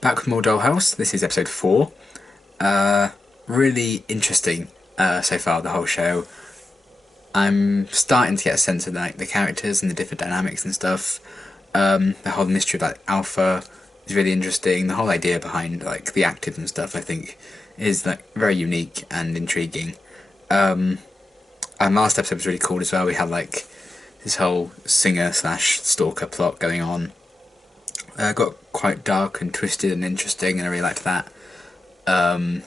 Back with more Dollhouse. This is episode 4. Really interesting so far, the whole show. I'm starting to get a sense of the characters and the different dynamics and stuff. The whole mystery of Alpha is really interesting. The whole idea behind the actives and stuff, I think, is very unique and intriguing. And last episode was really cool as well. We had this whole singer/stalker plot going on. Got quite dark and twisted and interesting, and I really liked that. And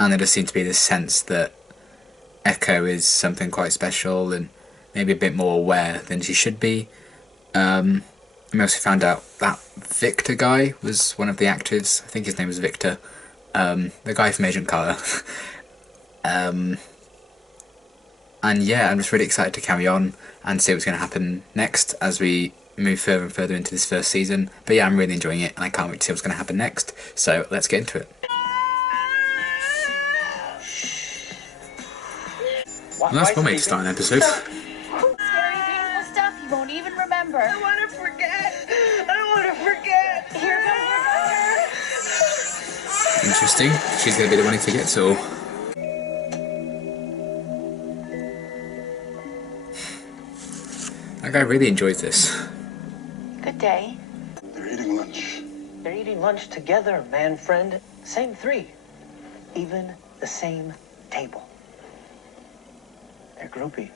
there just seemed to be this sense that Echo is something quite special and maybe a bit more aware than she should be. We also found out that Victor guy was one of the actives. I think his name was Victor. The guy from Agent Carter. And yeah, I'm just really excited to carry on and see what's going to happen next as we move further and further into this first season. But yeah, I'm really enjoying it and I can't wait to see what's going to happen next. So let's get into it. That's one way to start an episode. Scary, painful stuff you won't even remember. I want to forget. I want to forget. Here comes Interesting. She's going to be the one who forgets it all. That guy really enjoys this. Good day. They're eating lunch. They're eating lunch together, man, friend. Same three. Even the same table. They're grouping.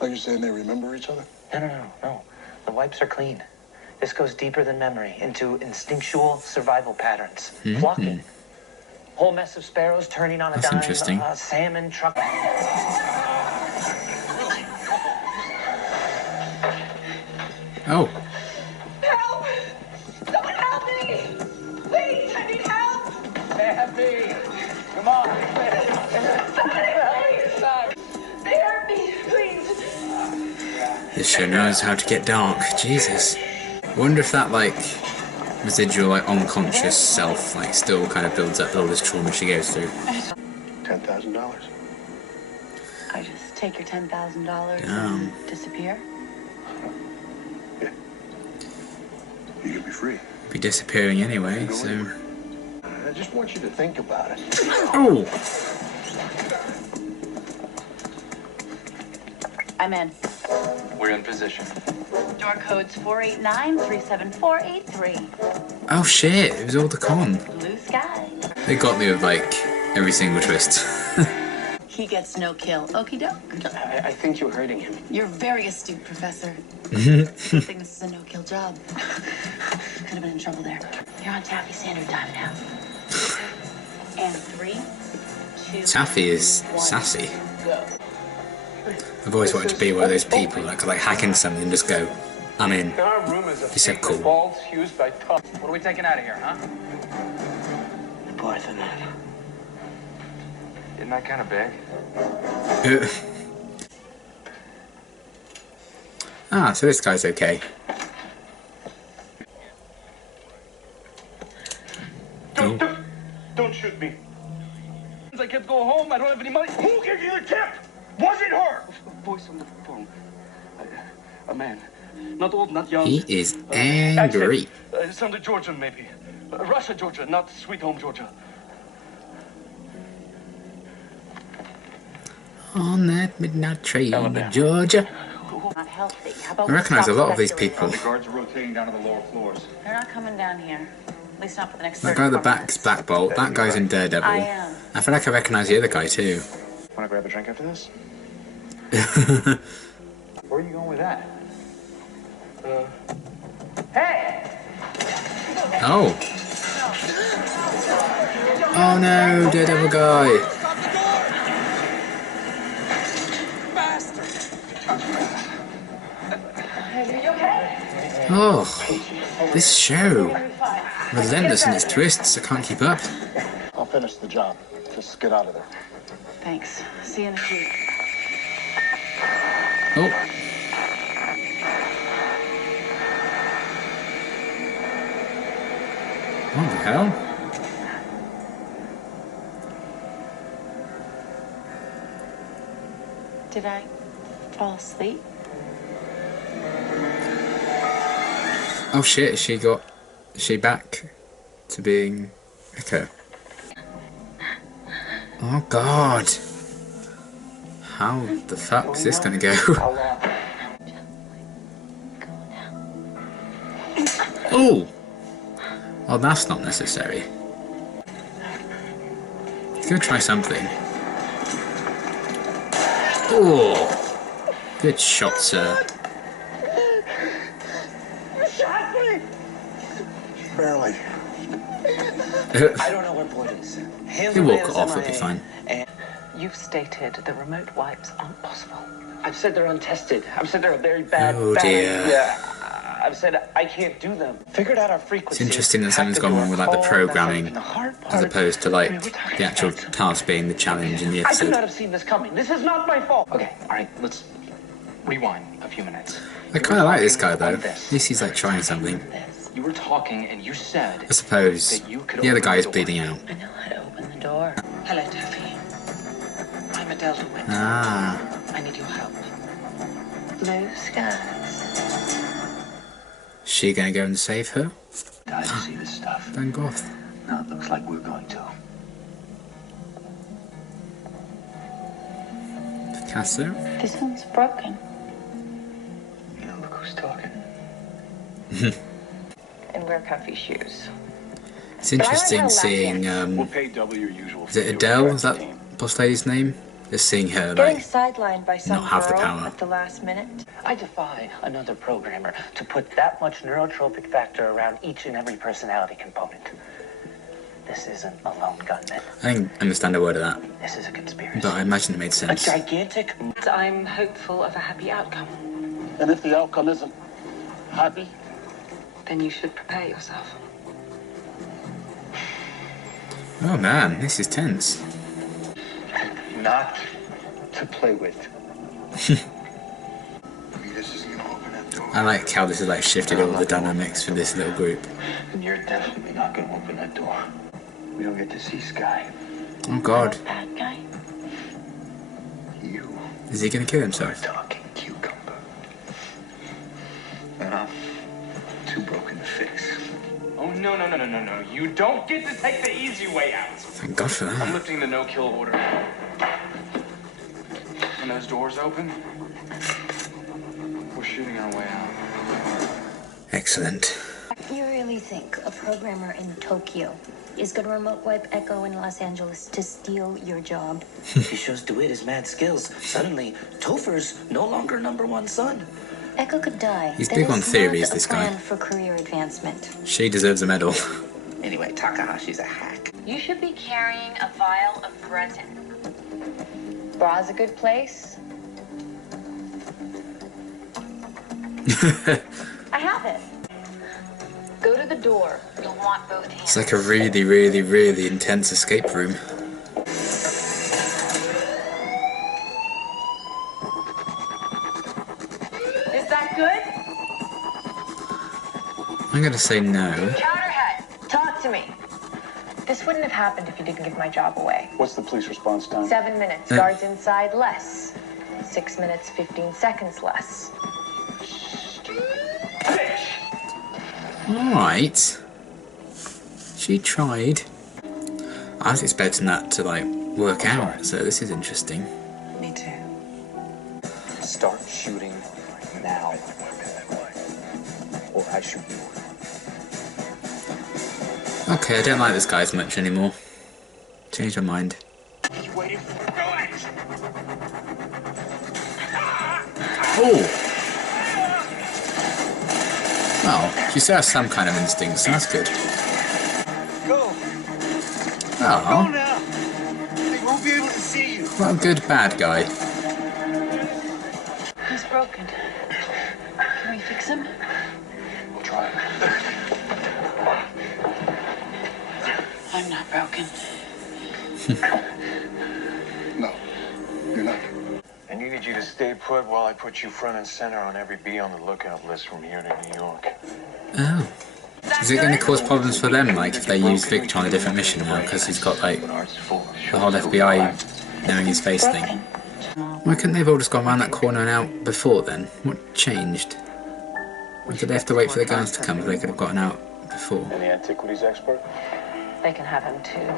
Oh, you're saying they remember each other? No. The wipes are clean. This goes deeper than memory, into instinctual survival patterns. Flocking. Whole mess of sparrows turning on a That's dime. interesting. Salmon truck. Oh. Help! Someone help me! Please, I need help! Happy. Come on. They hurt me, please. This show knows how to get dark. Jesus. I wonder if that residual unconscious self still kind of builds up all this trauma she goes through. $10,000. I just take your $10,000 Damn. and disappear. Yeah. You could be free. Be disappearing anyway, so. I just want you to think about it. Oh! I'm in. We're in position. Door code's 489-374-83. Oh shit, it was all the con. Blue sky. They got me with every single twist. He gets no kill. Okie doke. I think you're hurting him. You're very astute, Professor. Good thing this is a no-kill job. Could have been in trouble there. You're on Taffy Standard Time now. And 3, 2, Taffy is 1, sassy. go. I've always wanted to be one of those people that could hack into something and just go, I'm in. Our room is a Be so cool. balls used by tough. What are we taking out of here, huh? More than that. Isn't that kind of big? So this guy's okay. Don't shoot me. I can't go home. I don't have any money. Who gave you the tip? Was it her? Voice on the phone. A man. Not old, not young. He is angry. Sounded Georgian, maybe. Russia, Georgia, not Sweet Home, Georgia. On that midnight train to Alabama. Georgia. Not healthy. How about I recognise a we lot of stop these speculating? people. Guards are rotating down to the lower floors. They're not coming down here. At least not for the next That 30 guy at the more back's minutes. Black Bolt. That guy's in Daredevil. I am. I feel like I recognise the other guy too. Want to grab a drink after this? Where are you going with that? Hey! Oh. Oh no, Daredevil guy. Oh, this show. Relentless in its twists, I can't keep up. I'll finish the job. Just get out of there. Thanks. See you in the queue. Oh. What the hell? Did I fall asleep? Oh shit, Is she back to being Echo? Oh god. How the fuck is this gonna go? Oh! Oh, that's not necessary. He's gonna try something. Oh! Good shot, sir. You shot me! Barely. I don't know where Boyd is. He'll walk it off, it'll be fine. You've stated the remote wipes aren't possible. I've said they're untested. I've said they're a very bad. Oh dear. Yeah. I've said I can't do them. Figured out our frequency. It's interesting that something's gone wrong with like the programming as opposed to like the actual task being the challenge in the I could not episode. have seen this coming. This is not my fault. Okay, all right, let's rewind a few minutes. I kind of like this guy though. At least he's like trying something. You were talking and you said I suppose the other guy is bleeding out. I know how to open the door. Hello, Taffy. I'm a Delta witness. Ah. I need your help. Blue skies. She gonna go and save her? I see this stuff. Van Gogh. Now it looks like we're going to. Picasso? This one's broken. You know, look who's talking. And wear comfy shoes. It's interesting seeing, We'll pay double your usual. is it Adele? Is that boss lady's name? Just seeing her Getting like sidelined by some not have the girl power. at the last minute. I defy another programmer to put that much neurotropic factor around each and every personality component. This isn't a lone gunman. I didn't understand a word of that, This is a conspiracy. but I imagine it made A sense. gigantic. I'm hopeful of a happy outcome. And if the outcome isn't happy, Then you should prepare yourself. Oh man, this is tense. not to play with. Maybe this isn't gonna open that door. I like how this has like shifted all the dynamics for this little group. And you're definitely not going to open that door. We don't get to see Sky. Oh god, Bad guy. You is he gonna kill himself? talking cucumber. And I'm too broken to fix. Oh, no. You don't get to take the easy way out. Thank God for I'm that. lifting the no-kill order. When those doors open, we're shooting our way out. Excellent. You really think a programmer in Tokyo is gonna remote wipe Echo in Los Angeles to steal your job? He shows DeWitt his mad skills. Suddenly, Topher's no longer #1 son. Echo could die. He's That big is on theories, not a this guy. plan for career advancement. She deserves a medal. Anyway, Takahashi's a hack. You should be carrying a vial of resin. Bra's a good place. I have it. Go to the door. You'll want both hands. It's like a really, really, really intense escape room. Is that good? I'm gonna say no. Powderhead, talk to me. This wouldn't have happened if you didn't give my job away. What's the police response time? 7 minutes. Guards inside less. 6 minutes, 15 seconds less. Alright. She tried. I was expecting that to like work out, so this is interesting. Me too. Start shooting now. Or I shoot you. Okay, I don't like this guy as much anymore. Changed my mind. He's waiting for it. Oh! Well, she still has some kind of instinct, so that's good. Go. Oh, now. They won't be able to see you. what a good bad guy. He's broken. Can we fix him? We'll try. I'm not broken. No, you're not. I needed you to stay put while I put you front and center on every Be on the Lookout list from here to New York. Oh. Is it going to cause problems for them, like, if they use Victor on a different mission now, because he's got, like, the whole FBI knowing his face thing? Why couldn't they have all just gone around that corner and out before then? What changed? Or did they have to wait for the guns to come if they could have gotten out before. And the antiquities expert? They can have him too.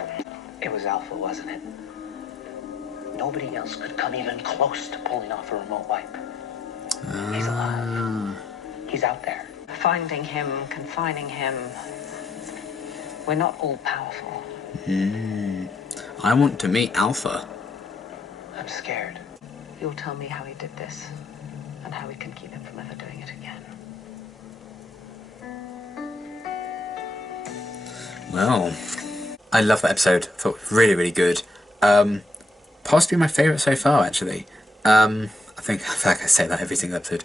It was Alpha, wasn't it? Nobody else could come even close to pulling off a remote wipe. He's alive. He's out there. Finding him, confining him. We're not all powerful. I want to meet Alpha. I'm scared. You'll tell me how he did this and how we can keep him from ever doing it again. Well, I love that episode. I thought it was really, really good. Possibly my favourite so far, actually. I feel like I say that every single episode.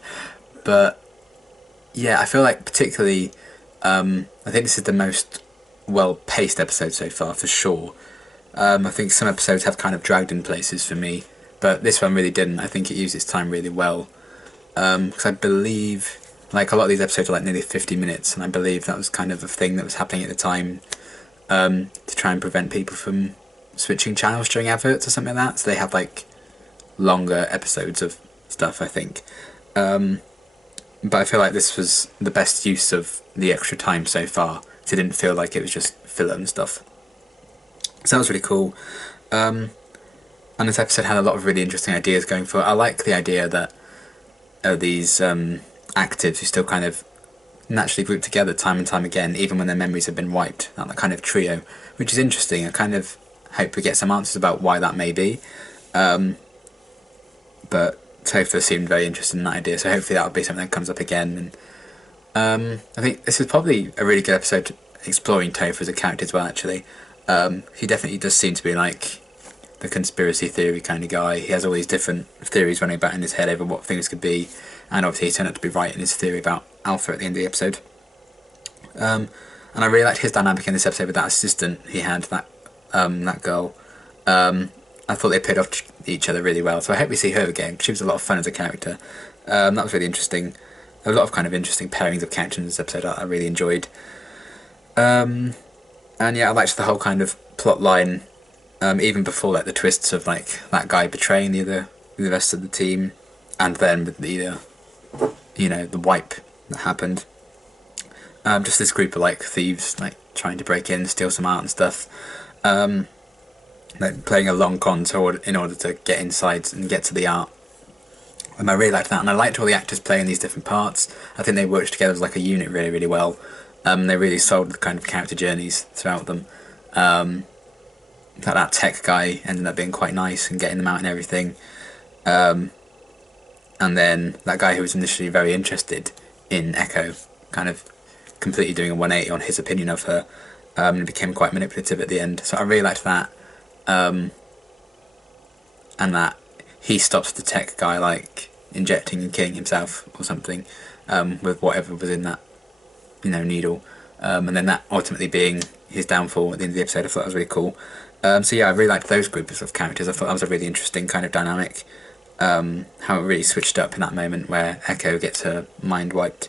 But yeah, I feel like particularly, I think this is the most well-paced episode so far, for sure. I think some episodes have kind of dragged in places for me, but this one really didn't. I think it used its time really well. Because I believe, like, a lot of these episodes are like nearly 50 minutes, and I believe that was kind of a thing that was happening at the time, to try and prevent people from switching channels during adverts or something like that. So they have like longer episodes of stuff, I think. But I feel like this was the best use of the extra time so far. It didn't feel like it was just filler and stuff. So that was really cool. And this episode had a lot of really interesting ideas going for it. I like the idea that these actives who still kind of naturally group together time and time again, even when their memories have been wiped. That kind of trio, which is interesting. I kind of hope we get some answers about why that may be. But Topher seemed very interested in that idea, so hopefully that'll be something that comes up again. And I think this is probably a really good episode exploring Topher as a character as well, actually. He definitely does seem to be like the conspiracy theory kind of guy. He has all these different theories running about in his head over what things could be, and obviously he turned out to be right in his theory about Alpha at the end of the episode. And I really liked his dynamic in this episode with that assistant he had, that girl. I thought they paired off each other really well, so I hope we see her again. She was a lot of fun as a character. That was really interesting. A lot of kind of interesting pairings of characters in this episode I really enjoyed. And yeah, I liked the whole kind of plot line, even before like the twists of like that guy betraying the rest of the team, and then with the the wipe that happened. Just this group of like thieves like trying to break in, steal some art and stuff. Like playing a long con in order to get inside and get to the art. And I really liked that, and I liked all the actors playing these different parts. I think they worked together as like a unit really, really well. They really sold the kind of character journeys throughout them. That tech guy ended up being quite nice and getting them out and everything. And then that guy who was initially very interested in Echo, kind of completely doing a 180 on his opinion of her, and became quite manipulative at the end. So I really liked that. And that he stops the tech guy like injecting and killing himself or something, with whatever was in that needle, and then that ultimately being his downfall at the end of the episode. I thought that was really cool. So yeah, I really liked those groups of characters. I thought that was a really interesting kind of dynamic, how it really switched up in that moment where Echo gets her mind wiped.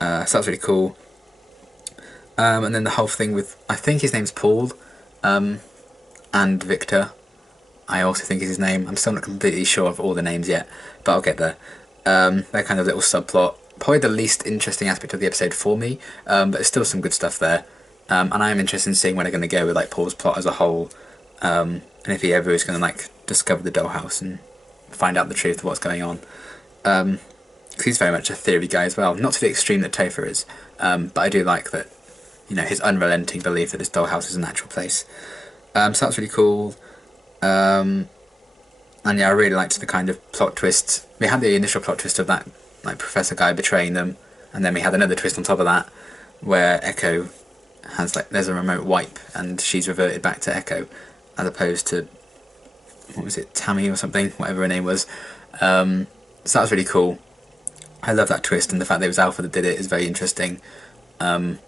So that was really cool. And then the whole thing with, I think his name's Paul, and Victor, I also think is his name. I'm still not completely sure of all the names yet, but I'll get there. That kind of little subplot, probably the least interesting aspect of the episode for me, but there's still some good stuff there. And I am interested in seeing where they're going to go with like Paul's plot as a whole, and if he ever is going to like discover the dollhouse and find out the truth of what's going on. Because he's very much a theory guy as well, not to the extreme that Topher is, but I do like that, his unrelenting belief that this dollhouse is a natural place. So that's really cool. And yeah, I really liked the kind of plot twists. We had the initial plot twist of that like professor guy betraying them, and then we had another twist on top of that where Echo has like, there's a remote wipe and she's reverted back to Echo as opposed to, what was it, Tammy or something, whatever her name was. So that was really cool. I love that twist, and the fact that it was Alpha that did it is very interesting. And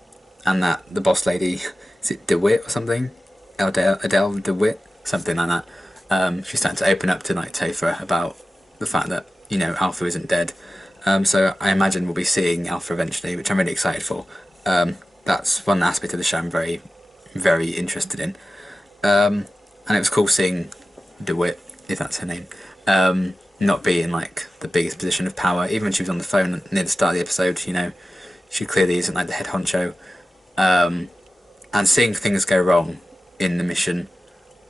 that the boss lady, is it DeWitt or something? Adele DeWitt, something like that. She's starting to open up to like Topher about the fact that Alpha isn't dead. So I imagine we'll be seeing Alpha eventually, which I'm really excited for. That's one aspect of the show I'm very, very interested in. And it was cool seeing DeWitt, if that's her name, not be in like the biggest position of power. Even when she was on the phone near the start of the episode, she clearly isn't like the head honcho. and seeing things go wrong in the mission,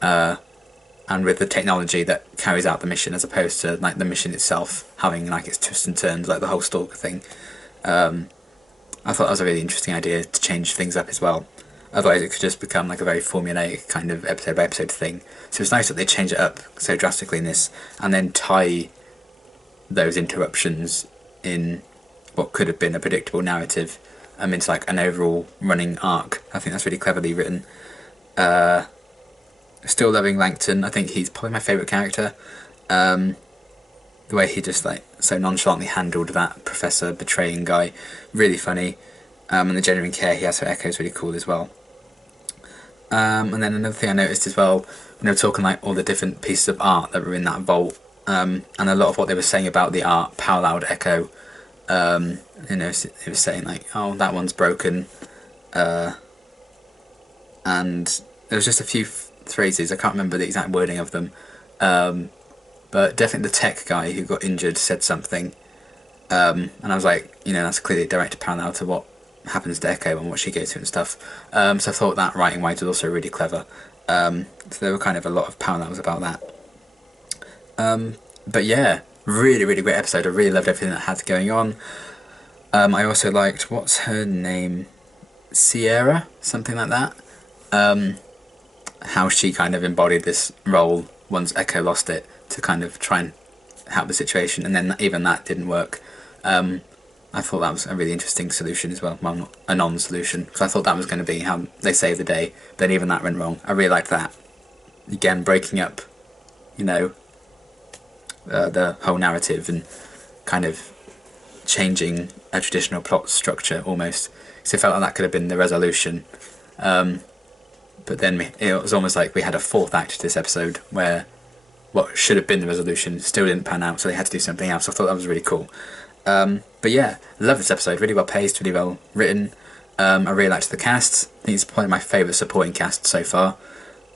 and with the technology that carries out the mission, as opposed to like the mission itself having like its twists and turns, like the whole stalker thing. I thought that was a really interesting idea to change things up as well. Otherwise it could just become like a very formulaic kind of episode by episode thing. So it's nice that they change it up so drastically in this, and then tie those interruptions in what could have been a predictable narrative into like an overall running arc. I think that's really cleverly written. Still loving Langton. I think he's probably my favourite character. The way he just like so nonchalantly handled that professor betraying guy, really funny. And the genuine care he has for Echo is really cool as well. And then another thing I noticed as well, when they were talking like all the different pieces of art that were in that vault, and a lot of what they were saying about the art paralleled Echo. You know, it was saying like, oh, that one's broken, and there was just a few phrases, I can't remember the exact wording of them, but definitely the tech guy who got injured said something, and I was like, you know, that's clearly a direct parallel to what happens to Echo and what she goes through and stuff. So I thought that writing wise was also really clever. So there were kind of a lot of parallels about that. But yeah, really, really great episode. I really loved everything that had going on. I also liked, what's her name? Sierra? Something like that. How she kind of embodied this role once Echo lost it to kind of try and help the situation, and then even that didn't work. I thought that was a really interesting solution as well. Well, not a non-solution, because I thought that was going to be how they saved the day, but then even that went wrong. I really liked that. Again, breaking up, you know, the whole narrative and kind of changing a traditional plot structure almost. So it felt like that could have been the resolution. But then it was almost like we had a fourth act to this episode where what should have been the resolution still didn't pan out, so they had to do something else. I thought that was really cool. But yeah, love this episode. Really well paced, really well written. I really liked the cast. I think it's probably my favourite supporting cast so far.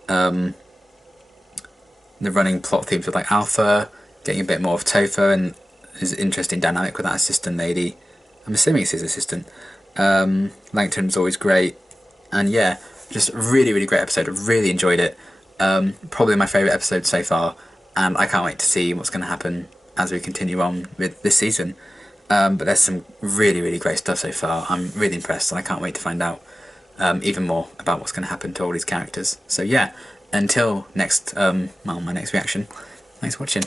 The running plot themes with like Alpha, getting a bit more of Topher, and his interesting dynamic with that assistant lady. I'm assuming it's his assistant. Langton's always great. And yeah, just a really, really great episode. I really enjoyed it. Probably my favourite episode so far. And I can't wait to see what's going to happen as we continue on with this season. But there's some really, really great stuff so far. I'm really impressed, and I can't wait to find out even more about what's going to happen to all these characters. So yeah, until next, my next reaction, thanks for watching.